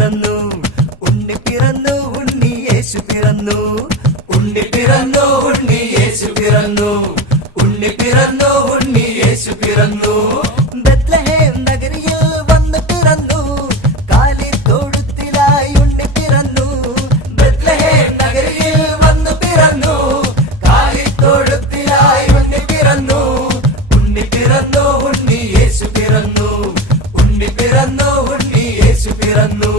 പിറന്നു, ഉണ്ണി പിറന്നു, ഉണ്ണി യേശു പിറന്നു, ഉണ്ണി പിറന്നു, ഉണ്ണി യേശു പിറന്നു, ഉണ്ണി പിറന്നു, ഉണ്ണി യേശു പിറന്നു. ബത്ലഹേം നഗരിയിൽ വന്ന് പിറന്നു, കാലിത്തൊഴുത്തിലായി ഉണ്ണി പിറന്നു. ബത്ലഹേം നഗരിയിൽ വന്ന് പിറന്നു, കാലിത്തൊഴുത്തിലായി ഉണ്ണി പിറന്നു. ഉണ്ണി പിറന്നു, ഉണ്ണി യേശു പിറന്നു, ഉണ്ണി പിറന്നു, ഉണ്ണി യേശു പിറന്നു.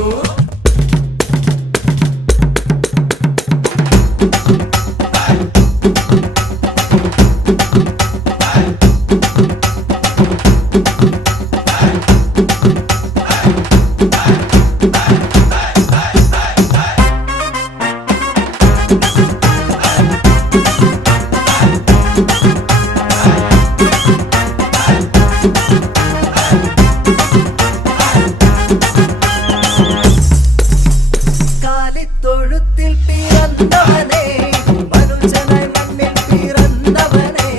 കാലിത്തൊഴുത്തിൽ പിറന്നവനേ, മനുഷ്യനായി മണ്ണിൽ പിറന്നവനേ.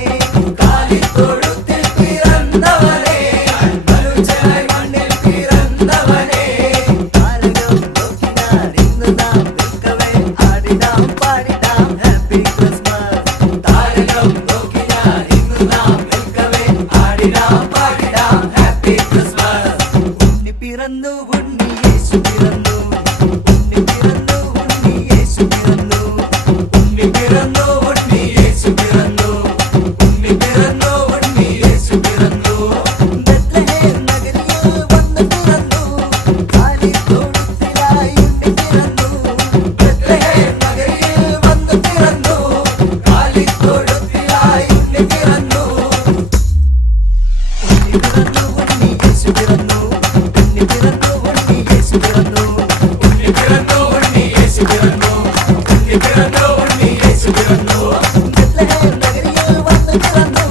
കാലിത്തൊഴുത്തിൽ പിറന്നവനേ, മനുഷ്യനായി മണ്ണിൽ പിറന്നവനേ. താരകം നോക്കി ഞാൻ ഇന്ന് നാം നിൽക്കവേ, ആടിടാം പാടിടാം ഹാപ്പി ക്രിസ്മസ്. താരകം നോക്കി ഞാൻ ഇന്ന് നാം നിൽക്കവേ, ആടിടാം പാടിടാം ഹാപ്പി ക്രിസ്മസ്. ഉണ്ണി പിറന്നു, ഉണ്ണി യേശു പിറന്നു, ഉണ്ണി പിറന്നു, ഉണ്ണി യേശു പിറന്നു, ഉണ്ണി പിറന്നു, ഉണ്ണി യേശു പിറന്നു, ഉണ്ണി പിറന്നു, ഉണ്ണി യേശു പിറന്നു. ബത്ലഹേം നഗരിയിൽ വന്ന് പിറന്നു, കാലിത്തൊഴുത്തിലായി ഉണ്ണി പിറന്നു. ബത്ലഹേം നഗരിയിൽ വന്ന് പിറന്നു, കാലിത്തൊഴുത്തിലായി ഉണ്ണി പിറന്നു. ഉണ്ണി പിറന്നു, ഉണ്ണി യേശു പിറന്നു, ഉണ്ണി പിറന്നു, ഉണ്ണി യേശു പിറന്നു, ഉണ്ണി പിറന്നു, ഉണ്ണി യേശു പിറന്നു, ഉണ്ണി പിറന്നു, ഉണ്ണി യേശു പിറന്നു. ബത്ലഹേം നഗരിയിൽ വന്ന് പിറന്നു.